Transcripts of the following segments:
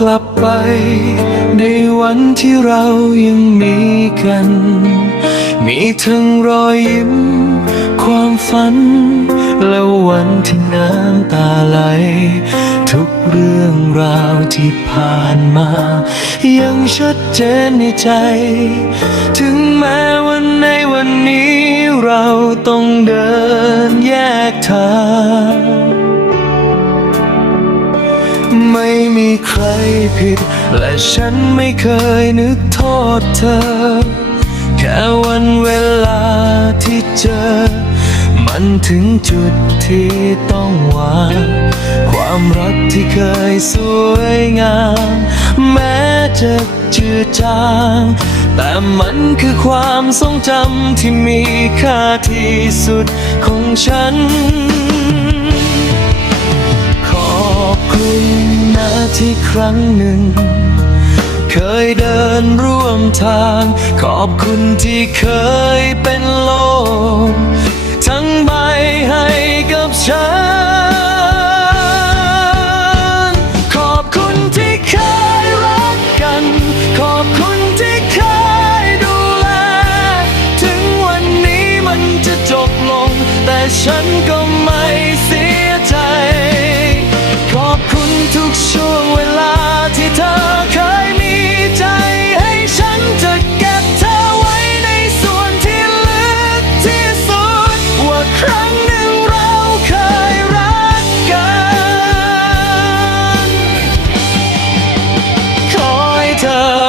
กลับไป ในวันที่เรายังมีกัน มีทั้งรอยยิ้ม ความฝัน และวันที่น้ำตาไหล ทุกเรื่องราวที่ผ่านมา ยังชัดเจนในใจ ถึงแม้วันในวันนี้เราต้องเดินแยกทาง ไม่มีใครผิด และฉันไม่เคยนึกโทษเธอ แค่วันเวลาที่เจอ มันถึงจุดที่ต้องวางความรักที่เคยสวยงาม แม้จะจืดจางแต่มันคือความทรงจำที่มีค่าที่สุดของฉัน ที่ครั้งหนึ่ง เคยเดินร่วมทาง ขอบคุณที่เคยเป็นโลกทั้งใบให้กับฉัน ขอบคุณที่เคยรักกัน ขอบคุณที่เคยดูแล ถึงวันนี้มันจะจบลง แต่ฉันก็ไม่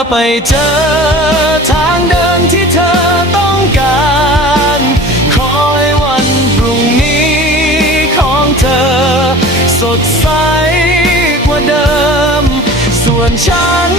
ไปเจอทางเดินที่เธอต้องการขอให้วันพรุ่งนี้ของเธอ สดใสกว่าเดิม ส่วนฉัน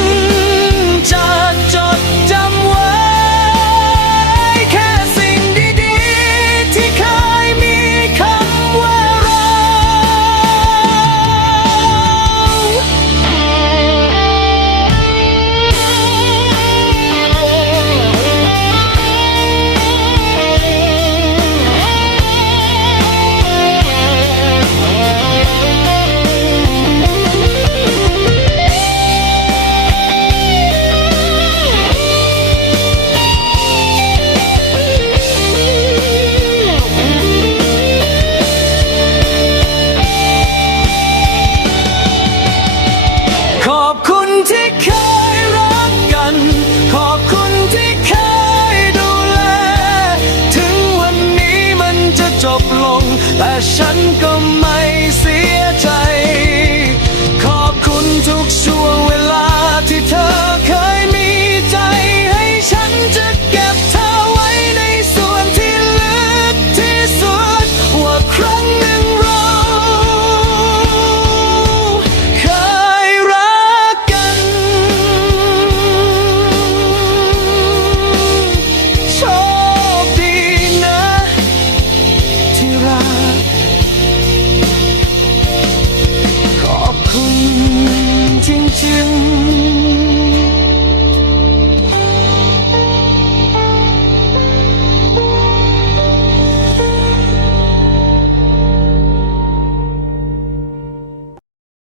心。